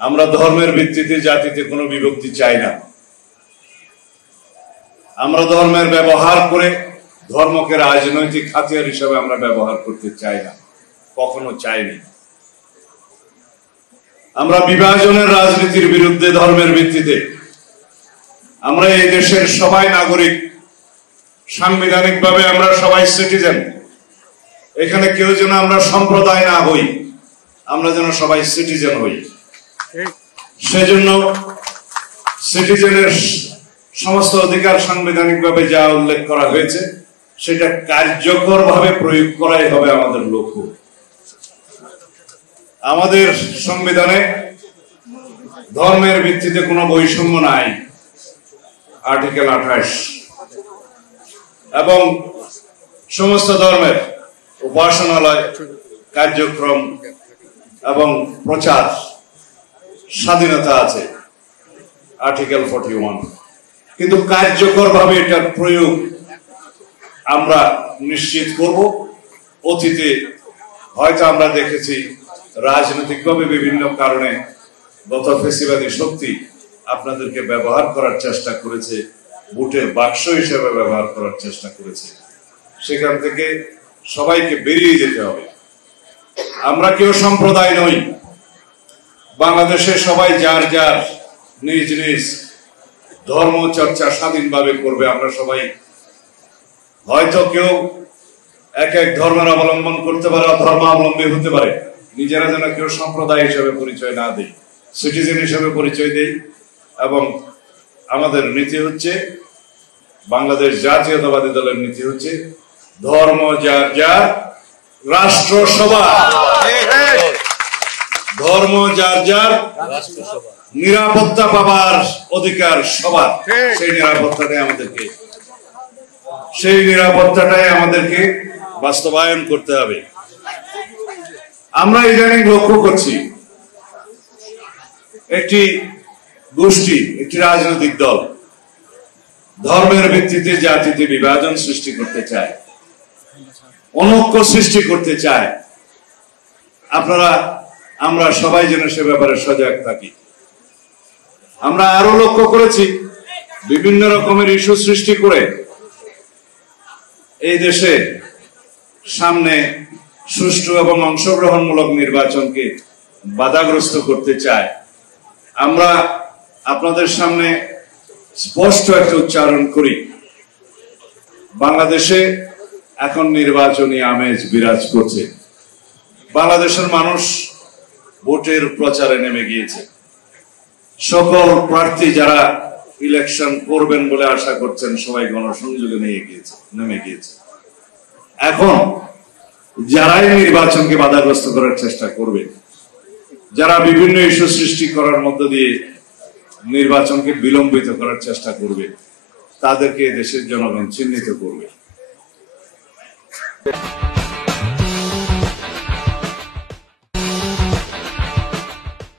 আমরা ধর্মের ভিত্তিতে জাতিতে কোনো বিভক্তি চাই না। আমরা ধর্মের ব্যবহার করে ধর্মকে রাজনৈতিক হাতিয়ার হিসেবে আমরা ব্যবহার করতে চাই না, কখনো চাইনি। আমরা বিভাজনের রাজনীতির বিরুদ্ধে ধর্মের ভিত্তিতে। আমরা এই দেশের সবাই নাগরিক, সাংবিধানিকভাবে আমরা সবাই সিটিজেন। এখানে কেউ যেন আমরা সম্প্রদায় না হই, আমরা যেন সবাই সিটিজেন হই। সেজন্য সিটিজেনের সমস্ত অধিকার সাংবিধানিকভাবে যা উল্লেখ করা হয়েছে সেটা কার্যকরভাবে প্রয়োগ করাই হবে আমাদের লক্ষ্য। আমাদের সংবিধানে ধর্মের ভিত্তিতে কোনো বৈষম্য নাই, আর্টিকেল 28, এবং সমস্ত ধর্মের উপাসনালয়, কার্যক্রম এবং প্রচার স্বাধীনতা আছে, আর্টিকেল 41। কিন্তু কার্যকরভাবে এটার প্রয়োগ আমরা নিশ্চিত করব। অতীতে হয়তো আমরা দেখেছি রাজনৈতিকভাবে বিভিন্ন কারণে গত ফ্যাসিবাদী শক্তি আপনাদেরকে ব্যবহার করার চেষ্টা করেছে, ভোটের বাক্স হিসেবে ব্যবহার করার চেষ্টা করেছে। সেখান থেকে সবাইকে বেরিয়ে যেতে হবে। আমরা কেউ সম্প্রদায় নই। বাংলাদেশে সবাই যার যার নিজ নিজ ধর্ম চর্চা স্বাধীনভাবে করবে। আমরা সবাই হয়তো কেউ এক এক ধর্মের অবলম্বন করতে পারে, ধর্মাবলম্বী হতে পারে। নিজেরা যেন কেউ সম্প্রদায় হিসেবে পরিচয় না দেয়, সিটিজেন হিসেবে পরিচয় দেয়। এবং আমাদের নীতি হচ্ছে, বাংলাদেশ জাতীয়তাবাদী দলের নীতি হচ্ছে ধর্ম যার যার, রাষ্ট্র সবার। ধর্ম যার যার, নিরাপত্তা পাবার অধিকার সবার। সেই নিরাপত্তাটাই আমাদেরকে বাস্তবায়ন করতে হবে। আমরা ইদানিং লক্ষ্য করছি একটি গোষ্ঠী, একটি রাজনৈতিক দল ধর্মের ভিত্তিতে জাতিতে বিভাজন সৃষ্টি করতে চায়, অনৈক্য সৃষ্টি করতে চায়। আমরা সবাই যেন সে ব্যাপারে সজাগ থাকি। আমরা আরো লক্ষ্য করেছি বিভিন্ন রকমের ইস্যু সৃষ্টি করে এই দেশে সামনে সুষ্ঠু এবং অংশগ্রহণমূলক নির্বাচনকে বাধাগ্রস্ত করতে চায়। আমরা আপনাদের সামনে স্পষ্ট একটা উচ্চারণ করি, বাংলাদেশে এখন নির্বাচনী আমেজ বিরাজ করছে। বাংলাদেশের মানুষ ভোটের প্রচারে নেমে গিয়েছে। সকল প্রার্থী যারা ইলেকশন করবেন বলে আশা করছেন সবাই গণসংযোগে নেমে গিয়েছে। এখন যারাই নির্বাচনকে বাধাগ্রস্ত করার চেষ্টা করবে, যারা বিভিন্ন ইস্যু সৃষ্টি করার মধ্য দিয়ে নির্বাচনকে বিলম্বিত করার চেষ্টা করবে, তাদেরকে দেশের জনগণ চিহ্নিত করবে।